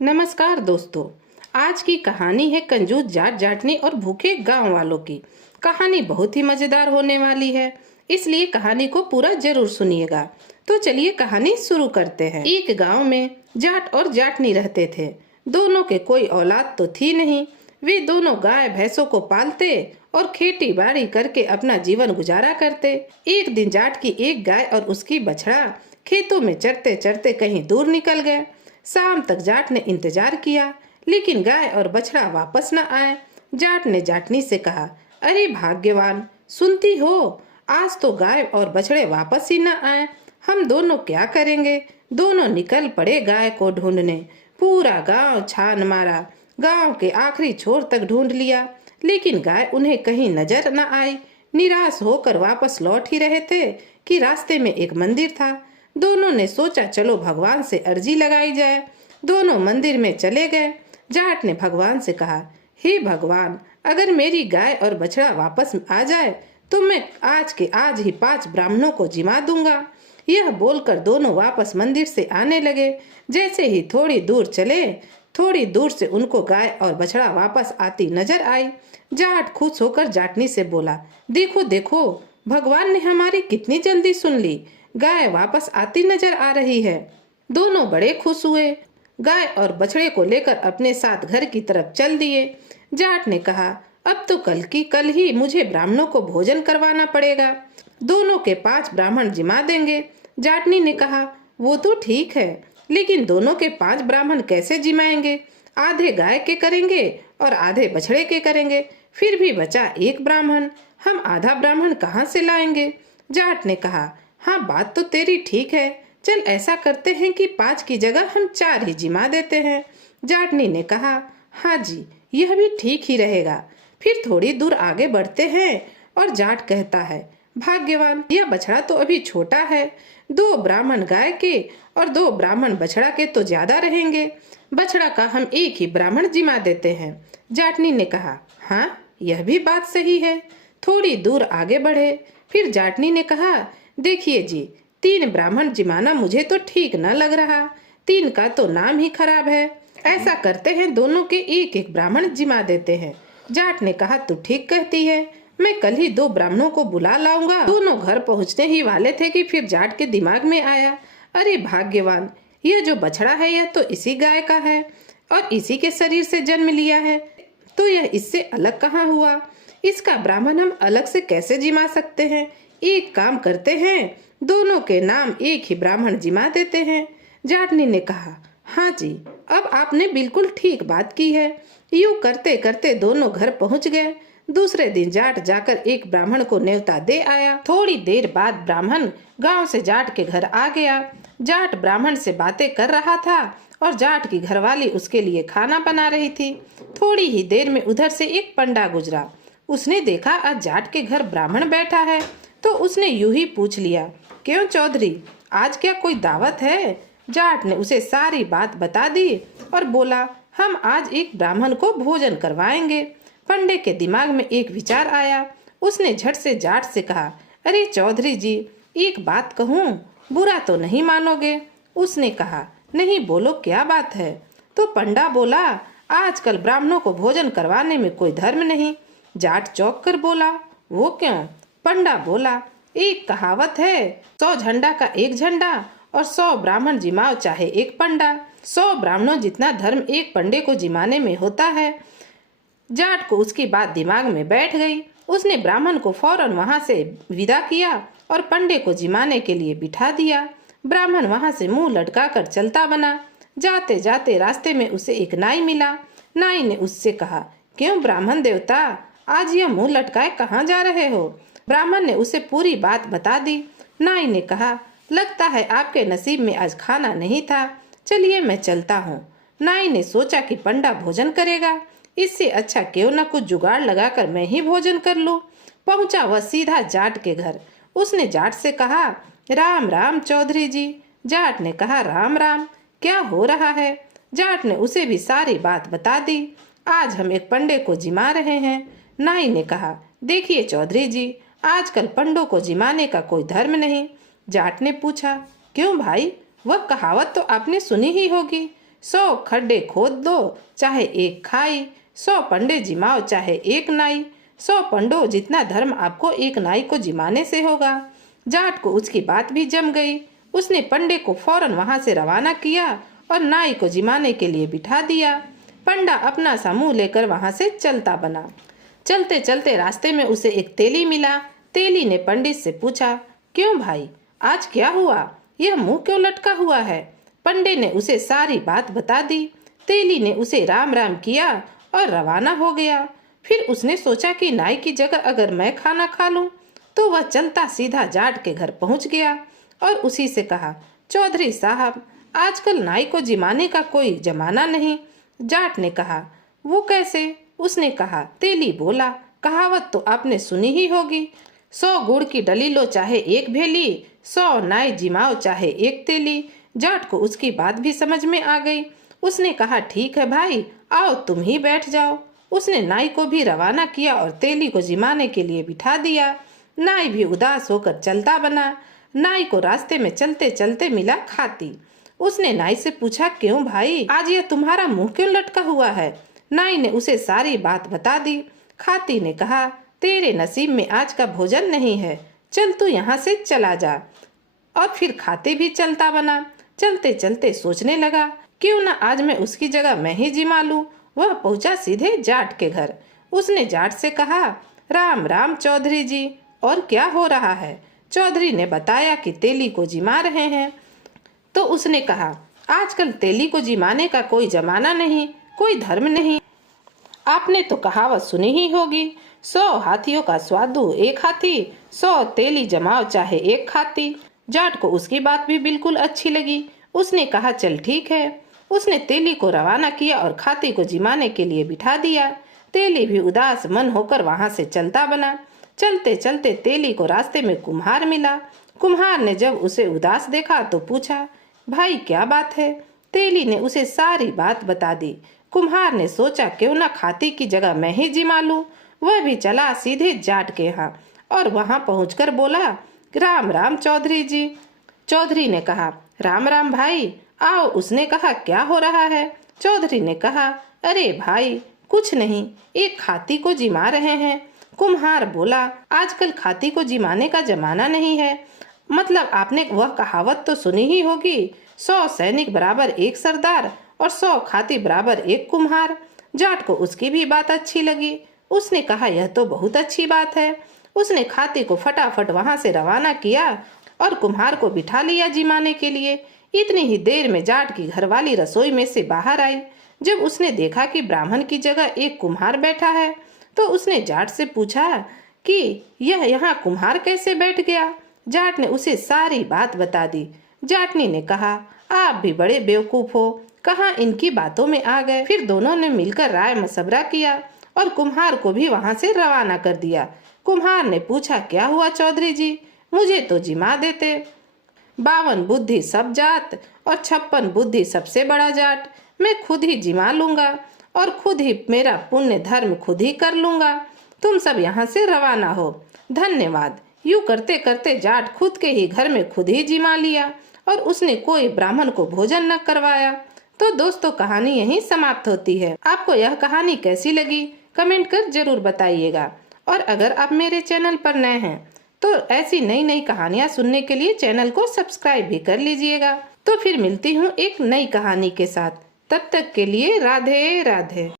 नमस्कार दोस्तों। आज की कहानी है कंजूस जाट जाटनी और भूखे गांव वालों की। कहानी बहुत ही मजेदार होने वाली है, इसलिए कहानी को पूरा जरूर सुनिएगा। तो चलिए कहानी शुरू करते हैं। एक गांव में जाट और जाटनी रहते थे। दोनों के कोई औलाद तो थी नहीं। वे दोनों गाय भैंसों को पालते और खेती बाड़ी करके अपना जीवन गुजारा करते। एक दिन जाट की एक गाय और उसकी बछड़ा खेतों में चरते चरते कहीं दूर निकल गए। शाम तक जाट ने इंतजार किया, लेकिन गाय और बछड़ा वापस न आए। जाट ने जाटनी से कहा, अरे भाग्यवान, सुनती हो, आज तो गाय और बछड़े वापस ही न आए। हम दोनों क्या करेंगे? दोनों निकल पड़े गाय को ढूंढने। पूरा गांव छान मारा, गांव के आखिरी छोर तक ढूंढ लिया, लेकिन गाय उन्हें कहीं नजर न आई। निराश होकर वापस लौट ही रहे थे कि रास्ते में एक मंदिर था। दोनों ने सोचा चलो भगवान से अर्जी लगाई जाए। दोनों मंदिर में चले गए। जाट ने भगवान से कहा, हे भगवान, अगर मेरी गाय और बछड़ा वापस आ जाए तो मैं आज के आज ही 5 ब्राह्मणों को जिमा दूंगा। यह बोलकर दोनों वापस मंदिर से आने लगे। जैसे ही थोड़ी दूर चले, थोड़ी दूर से उनको गाय और बछड़ा वापस आती नजर आई। जाट खुश होकर जाटनी से बोला, देखो देखो, भगवान ने हमारी कितनी जल्दी सुन ली। गाय वापस आती नजर आ रही है। दोनों बड़े खुश हुए। गाय और बछड़े को लेकर अपने साथ घर की तरफ चल दिए। जाट ने कहा, अब तो कल ही मुझे ब्राह्मणों को भोजन करवाना पड़ेगा। दोनों के 5 ब्राह्मण जिमा देंगे। जाटनी ने कहा, वो तो ठीक है, लेकिन दोनों के 5 ब्राह्मण कैसे जिमाएंगे? आधे गाय के करेंगे और आधे बछड़े के करेंगे, फिर भी बचा एक ब्राह्मण। हम आधा ब्राह्मण कहाँ से लाएंगे? जाट ने कहा, हाँ, बात तो तेरी ठीक है। चल ऐसा करते हैं कि 5 की जगह हम 4 ही जिमा देते हैं। जाटनी ने कहा, हाँ जी, यह भी ठीक ही रहेगा। फिर थोड़ी दूर आगे बढ़ते हैं और जाट कहता है, भाग्यवान, यह बछड़ा तो अभी छोटा है। 2 ब्राह्मण गाय के और 2 ब्राह्मण बछड़ा के तो ज्यादा रहेंगे। बछड़ा का हम एक ही ब्राह्मण जिमा देते हैं। जाटनी ने कहा, हाँ, यह भी बात सही है। थोड़ी दूर आगे बढ़े। फिर जाटनी ने कहा, देखिए जी, 3 ब्राह्मण जिमाना मुझे तो ठीक न लग रहा। 3 का तो नाम ही खराब है। ऐसा करते हैं, दोनों के एक एक ब्राह्मण जिमा देते हैं। जाट ने कहा, तू ठीक कहती है, मैं कल ही 2 ब्राह्मणों को बुला लाऊंगा। दोनों घर पहुंचने ही वाले थे कि फिर जाट के दिमाग में आया, अरे भाग्यवान, यह जो बछड़ा है यह तो इसी गाय का है और इसी के शरीर से जन्म लिया है, तो यह इससे अलग कहाँ हुआ? इसका ब्राह्मण हम अलग से कैसे जिमा सकते हैं? एक काम करते हैं, दोनों के नाम एक ही ब्राह्मण जिमा देते हैं। जाटनी ने कहा, हाँ जी, अब आपने बिल्कुल ठीक बात की है। यूं करते करते दोनों घर पहुंच गए। दूसरे दिन जाट जाकर एक ब्राह्मण को न्योता दे आया। थोड़ी देर बाद ब्राह्मण गांव से जाट के घर आ गया। जाट ब्राह्मण से बातें कर रहा था और जाट की घरवाली उसके लिए खाना बना रही थी। थोड़ी ही देर में उधर से एक पंडा गुजरा। उसने देखा आज जाट के घर ब्राह्मण बैठा है, तो उसने यूं ही पूछ लिया, क्यों चौधरी, आज क्या कोई दावत है? जाट ने उसे सारी बात बता दी और बोला, हम आज एक ब्राह्मण को भोजन करवाएंगे। पंडे के दिमाग में एक विचार आया। उसने झट से जाट से कहा, अरे चौधरी जी, एक बात कहूँ, बुरा तो नहीं मानोगे? उसने कहा, नहीं, बोलो, क्या बात है? तो पंडा बोला, आजकल ब्राह्मणों को भोजन करवाने में कोई धर्म नहीं। जाट चौंक कर बोला, वो क्यों? पंडा बोला, एक कहावत है, 100 झंडा का एक झंडा और 100 ब्राह्मण जिमाओ चाहे एक पंडा। 100 ब्राह्मणों जितना धर्म एक पंडे को जिमाने में होता है। जाट को उसकी बात दिमाग में बैठ गई। उसने ब्राह्मण को फौरन वहां से विदा किया और पंडे को जिमाने के लिए बिठा दिया। ब्राह्मण वहां से मुंह लटकाकर चलता बना। जाते जाते रास्ते में उसे एक नाई मिला। नाई ने उससे कहा, क्यों ब्राह्मण देवता, आज यह मुंह लटकाए कहाँ जा रहे हो? ब्राह्मण ने उसे पूरी बात बता दी। नाई ने कहा, लगता है आपके नसीब में आज खाना नहीं था, चलिए मैं चलता हूँ। नाई ने सोचा कि पंडा भोजन करेगा, इससे अच्छा क्यों न कुछ जुगाड़ लगाकर मैं ही भोजन कर लूं। पहुंचा वह सीधा जाट के घर। उसने जाट से कहा, राम राम चौधरी जी। जाट ने कहा, राम राम, क्या हो रहा है? जाट ने उसे भी सारी बात बता दी। आज हम एक पंडे को जिमा रहे हैं। नाई ने कहा, देखिए चौधरी जी, आजकल पंडों को जिमाने का कोई धर्म नहीं। जाट ने पूछा, क्यों भाई, वह कहावत तो आपने सुनी ही होगी। 100 खड्डे खोद दो चाहे एक खाई, 100 पंडे जिमाओ चाहे एक नाई, 100 पंडो जितना धर्म आपको एक नाई को जिमाने से होगा। जाट को उसकी बात भी जम गई। उसने पंडे को फौरन वहां से रवाना किया और नाई को जिमाने के लिए बिठा दिया। पंडा अपना सा मुंह लेकर वहां से चलता बना। चलते चलते रास्ते में उसे एक तेली मिला। तेली ने पंडित से पूछा, क्यों भाई, आज क्या हुआ, यह मुंह क्यों लटका हुआ है? पंडे ने उसे सारी बात बता दी। तेली ने उसे राम राम किया और रवाना हो गया। फिर उसने सोचा कि नाई की जगह अगर मैं खाना खा लूं, तो वह चलता सीधा जाट के घर पहुंच गया और उसी से कहा, चौधरी साहब, आजकल नाई को जिमाने का कोई जमाना नहीं। जाट ने कहा, वो कैसे? उसने कहा। तेली बोला, कहावत तो आपने सुनी ही होगी, 100 गुड़ की डली लो चाहे एक भेली, 100 नाई जिमाओ चाहे एक तेली। जाट को उसकी बात भी समझ में आ गई। उसने कहा, ठीक है भाई, आओ तुम ही बैठ जाओ। उसने नाई को भी रवाना किया और तेली को जिमाने के लिए बिठा दिया। नाई भी उदास होकर चलता बना। नाई को रास्ते में चलते चलते मिला खाती। उसने नाई से पूछा, क्यों भाई, आज यह तुम्हारा मुंह क्यों लटका हुआ है? नाई ने उसे सारी बात बता दी। खाती ने कहा, तेरे नसीब में आज का भोजन नहीं है, चल तू यहाँ से चला जा। और फिर खाते भी चलता बना। चलते चलते सोचने लगा, क्यों ना आज मैं उसकी जगह मैं ही जिमा लूं। वह पहुंचा सीधे जाट के घर। उसने जाट से कहा, राम राम चौधरी जी, और क्या हो रहा है? चौधरी ने बताया कि तेली को जिमा रहे हैं। तो उसने कहा, आजकल तेली को जिमाने का कोई जमाना नहीं, कोई धर्म नहीं। आपने तो कहावत सुनी ही होगी, 100 हाथियों का स्वादु एक हाथी, 100 तेली जमाओ चाहे एक खाती। जाट को उसकी बात भी बिल्कुल अच्छी लगी। उसने कहा, चल ठीक है। उसने तेली को रवाना किया और खाती को जिमाने के लिए बिठा दिया। तेली भी उदास मन होकर वहां से चलता बना। चलते चलते तेली को रास्ते में कुम्हार मिला। कुम्हार ने जब उसे उदास देखा तो पूछा, भाई क्या बात है? तेली ने उसे सारी बात बता दी। कुम्हार ने सोचा, क्यों ना खाती की जगह मैं ही जिमा लूं। वह भी चला सीधे जाट के यहाँ और वहां पहुंचकर बोला, राम राम चौधरी जी। चौधरी ने कहा, राम राम भाई, आओ। उसने कहा, क्या हो रहा है? चौधरी ने कहा, अरे भाई कुछ नहीं, एक खाती को जिमा रहे हैं। कुम्हार बोला, आजकल खाती को जिमाने का जमाना नहीं है। मतलब आपने वह कहावत तो सुनी ही होगी, 100 सैनिक बराबर एक सरदार और 100 खाती बराबर एक कुम्हार। जाट को उसकी भी बात अच्छी लगी। उसने कहा, यह तो बहुत अच्छी बात है। उसने खाती को फटाफट वहां से रवाना किया और कुम्हार को बिठा लिया जिमाने के लिए। इतनी ही देर में जाट की घरवाली रसोई में से बाहर आई। जब उसने देखा कि ब्राह्मण की जगह एक कुम्हार बैठा है, तो उसने जाट से पूछा कि यह यहाँ कुम्हार कैसे बैठ गया। जाट ने उसे सारी बात बता दी। जाटनी ने कहा, आप भी बड़े बेवकूफ हो, कहाँ इनकी बातों में आ गए। फिर दोनों ने मिलकर राय मशवरा किया और कुम्हार को भी वहां से रवाना कर दिया। कुम्हार ने पूछा, क्या हुआ चौधरी जी, मुझे तो जिमा देते। 52 बुद्धि सब जात और 56 बुद्धि सबसे बड़ा जाट। मैं खुद ही जिमा लूंगा और खुद ही मेरा पुण्य धर्म खुद ही कर लूंगा। तुम सब यहाँ से रवाना हो, धन्यवाद। यूं करते करते जाट खुद के ही घर में खुद ही जिमा लिया और उसने कोई ब्राह्मण को भोजन न करवाया। तो दोस्तों, कहानी यहीं समाप्त होती है। आपको यह कहानी कैसी लगी कमेंट कर जरूर बताइएगा। और अगर आप मेरे चैनल पर नए हैं तो ऐसी नई नई कहानियां सुनने के लिए चैनल को सब्सक्राइब भी कर लीजिएगा। तो फिर मिलती हूँ एक नई कहानी के साथ। तब तक के लिए राधे राधे।